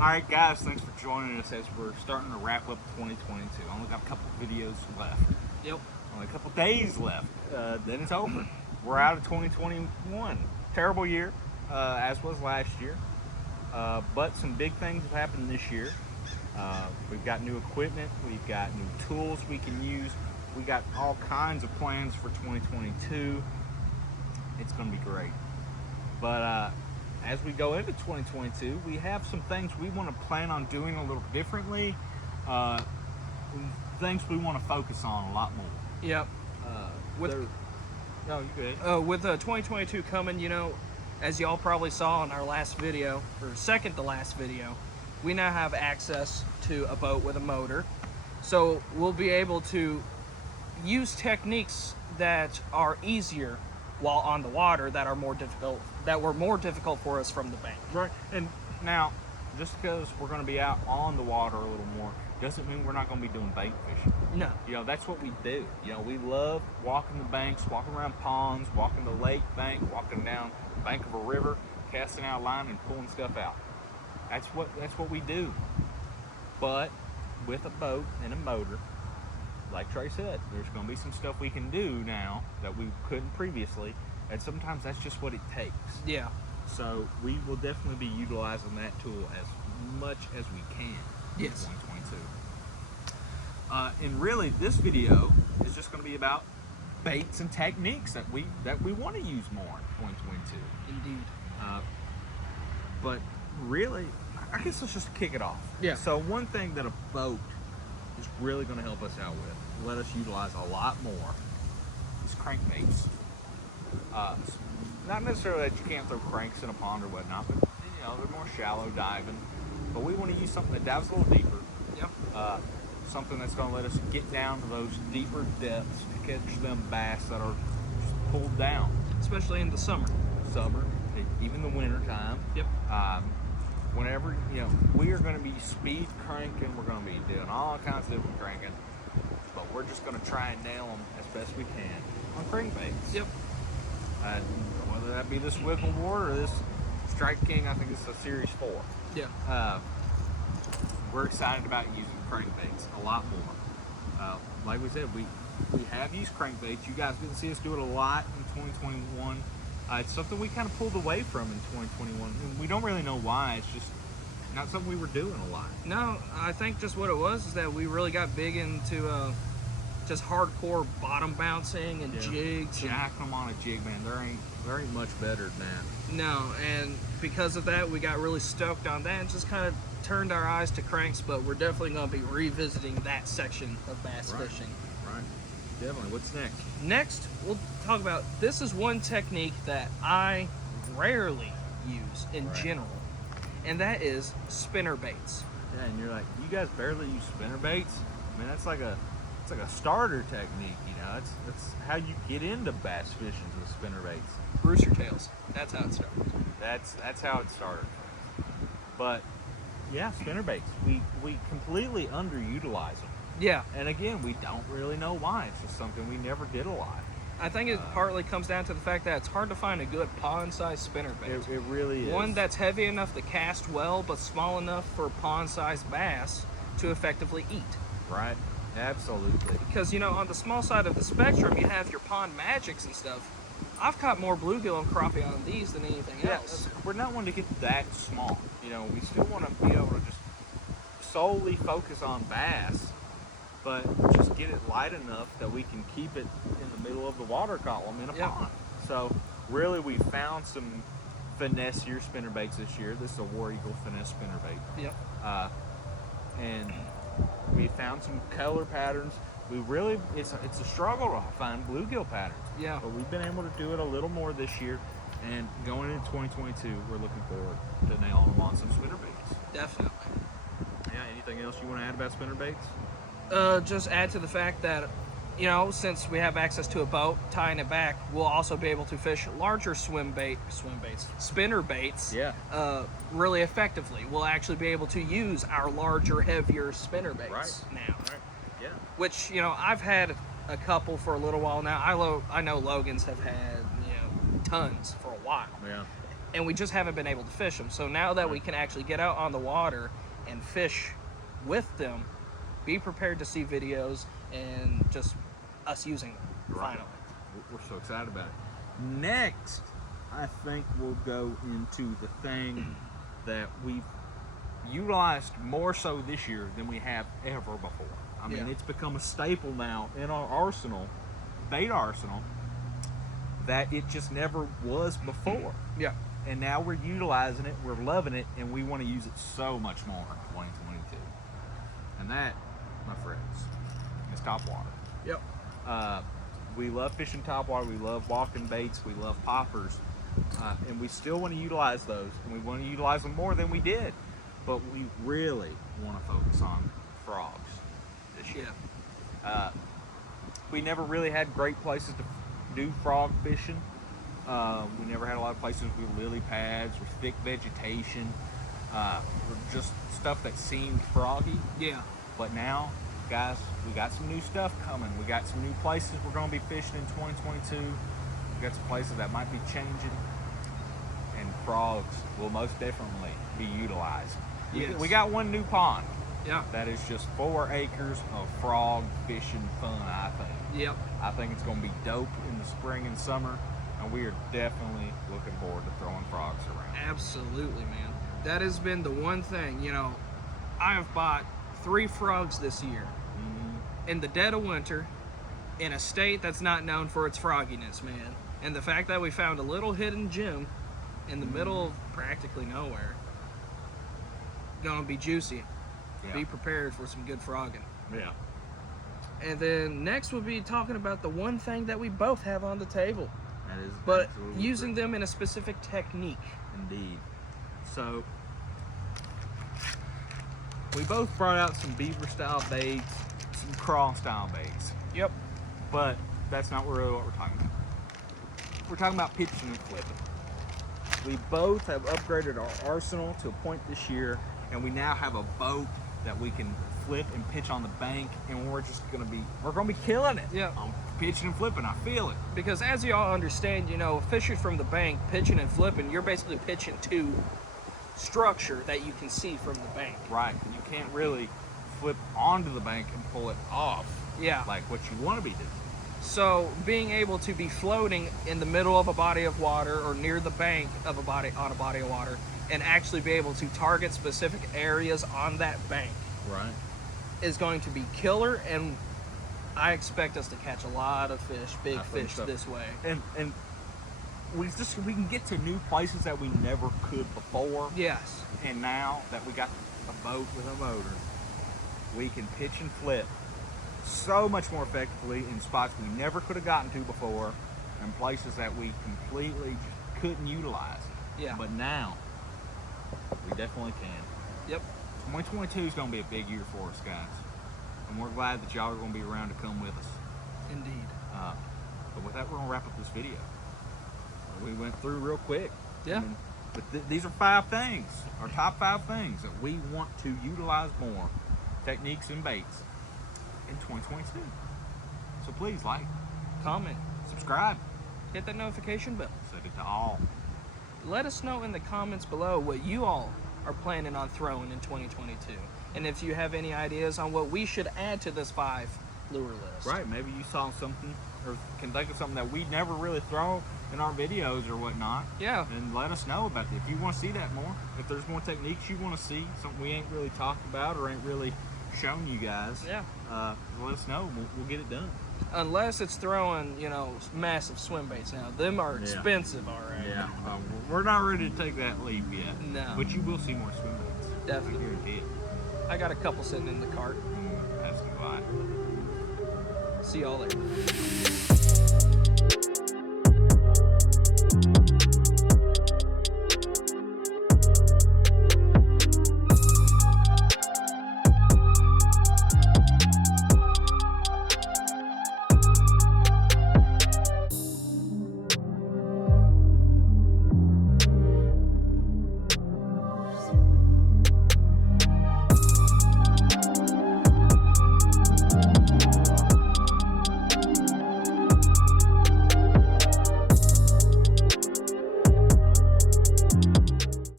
Alright guys, thanks for joining us as we're starting to wrap up 2022. Only got a couple videos left. Yep. Only a couple days left. Then it's over. We're out of 2021. Terrible year, as was last year. But some big things have happened this year. We've got new equipment, we've got new tools we can use. We got all kinds of plans for 2022. It's going to be great. But as we go into 2022, we have some things we want to plan on doing a little differently. Things we want to focus on a lot more. Yep. No, you good. With 2022 coming, you know, as y'all probably saw in our last video, or second to last video, we now have access to a boat with a motor. So we'll be able to use techniques that are easier while on the water that were more difficult for us from the bank. Right. And now, just because we're going to be out on the water a little more doesn't mean we're not going to be doing bait fishing. No. You know, that's what we do. You know, we love walking the banks, walking around ponds, walking the lake bank, walking down the bank of a river, casting out line and pulling stuff out. That's what we do. But with a boat and a motor, like Trey said, there's going to be some stuff we can do now that we couldn't previously, and sometimes that's just what it takes. Yeah. So we will definitely be utilizing that tool as much as we can in 2022. And really, this video is just going to be about baits and techniques that we want to use more in 2022. Indeed. But really, I guess let's just kick it off. Yeah. So one thing that a boat is really going to help us out with, let us utilize a lot more, is crankbaits. Not necessarily that you can't throw cranks in a pond or whatnot, but you know, they're more shallow diving. But we want to use something that dives a little deeper. Yep. Something that's going to let us get down to those deeper depths to catch them bass that are just pulled down. Especially in the summer. Even the winter time. Yep. Whenever, you know, we are going to be speed cranking, we're going to be doing all kinds of different cranking, but we're just going to try and nail them as best we can on crankbaits. Yep. Whether that be this Wiggle Ward or this Strike King, I think it's a Series 4. Yeah. We're excited about using crankbaits a lot more. Like we said, we have used crankbaits. You guys didn't see us do it a lot in 2021. It's something we kind of pulled away from in 2021. And we don't really know why. It's just not something we were doing a lot. No, I think just what it was is that we really got big into just hardcore bottom bouncing and jigs. Jacking them on a jig, man. There ain't much better than that. No, and because of that, we got really stoked on that and just kind of turned our eyes to cranks, but we're definitely going to be revisiting that section of bass fishing. Right. Definitely. What's next? Next, we'll talk about, this is one technique that I rarely use in general, and that is spinner baits. Yeah, and you're like, you guys barely use spinner baits? I mean, that's like a starter technique, you know. It's how you get into bass fishing with spinner baits. Rooster tails. That's how it started. That's how it started. But yeah, spinner baits. We completely underutilize them. Yeah. And again, we don't really know why. It's just something we never did a lot. I think it partly comes down to the fact that it's hard to find a good pond-sized spinner bait. It really is. One that's heavy enough to cast well, but small enough for pond-sized bass to effectively eat. Right. Absolutely. Because, you know, on the small side of the spectrum, you have your pond magics and stuff. I've caught more bluegill and crappie on these than anything else. We're not wanting to get that small. You know, we still want to be able to just solely focus on bass, but just get it light enough that we can keep it in the middle of the water column in a pond. So really, we found some finesse spinner baits this year. This is a War Eagle finesse spinner bait. Yep. And we found some color patterns. It's a struggle to find bluegill patterns. Yeah. But we've been able to do it a little more this year, and going into 2022, we're looking forward to nailing them on some spinner baits. Definitely. Yeah. Anything else you want to add about spinner baits? Just add to the fact that, you know, since we have access to a boat, tying it back, we'll also be able to fish larger spinner baits. Yeah. Really effectively. We'll actually be able to use our larger, heavier spinner baits now. Right. Yeah. Which, you know, I've had a couple for a little while now. I know Logan's have had, you know, tons for a while. Yeah. and we just haven't been able to fish them. So now that we can actually get out on the water and fish with them, be prepared to see videos and just us using them. Right. Finally. We're so excited about it. Next, I think we'll go into the thing that we've utilized more so this year than we have ever before. I mean, Yeah. it's become a staple now in our arsenal, bait arsenal, that it just never was before. Yeah. And now we're utilizing it, we're loving it, and we want to use it so much more in 2022. And that, my friends, is topwater. Yep. We love fishing topwater, we love walking baits, we love poppers, and we still want to utilize those, and we want to utilize them more than we did. But we really want to focus on frogs this year. Yeah. We never really had great places to do frog fishing. We never had a lot of places with lily pads or thick vegetation, or just stuff that seemed froggy. Yeah. But now, guys, we got some new stuff coming. We got some new places we're going to be fishing in 2022. We got some places that might be changing, and frogs will most definitely be utilized. Yes. We got one new pond. Yeah. That is just 4 acres of frog fishing fun, I think. Yep. I think it's going to be dope in the spring and summer, and we are definitely looking forward to throwing frogs around. Absolutely, man. That has been the one thing, you know, I have bought 3 frogs this year in the dead of winter in a state that's not known for its frogginess, man. And the fact that we found a little hidden gem in the middle of practically nowhere, gonna be juicy. Yeah. Be prepared for some good frogging. Yeah. And then next we'll be talking about the one thing that we both have on the table, That is but absolutely using true. them in a specific technique. Indeed. So, we both brought out some beaver style baits, some crawl style baits, Yep. but that's not really what we're talking about. We're talking about pitching and flipping. We both have upgraded our arsenal to a point this year, and we now have a boat that we can flip and pitch on the bank, and we're gonna be killing it. Yeah. I'm pitching and flipping, I feel it. Because as you all understand, you know, fishing from the bank, pitching and flipping, you're basically pitching to structure that you can see from the bank. Right, you can't really flip onto the bank and pull it off Yeah. like what you want to be doing. So being able to be floating in the middle of a body of water or near the bank of a body of water and actually be able to target specific areas on that bank Right. is going to be killer, and I expect us to catch a lot of fish, big I think fish so. this way. And we can get to new places that we never could before. Yes. And now that we got a boat with a motor, we can pitch and flip so much more effectively in spots we never could have gotten to before, and places that we completely just couldn't utilize. Yeah. But now we definitely can. Yep. 2022 is going to be a big year for us, guys, and we're glad that y'all are going to be around to come with us. Indeed. But with that, we're going to wrap up this video. We went through real quick. Yeah. But these are 5 things, our top 5 things that we want to utilize more, techniques and baits, in 2022. So please like, Comment. subscribe, Hit that notification bell. set it to all. Let us know in the comments below what you all are planning on throwing in 2022. And if you have any ideas on what we should add to this 5 lure list. Right, maybe you saw something or can think of something that we never really throw in our videos or whatnot. Yeah. And let us know about it. If you want to see that more, if there's more techniques you want to see, something we ain't really talked about or ain't really shown you guys, Yeah. let us know. We'll get it done. Unless it's throwing, you know, massive swim baits now. Them are Yeah. expensive, all right. Yeah, we're not ready to take that leap yet. No. But you will see more swim baits. Definitely. I guarantee it. I got a couple sitting in the cart. That's the vibe. See y'all later.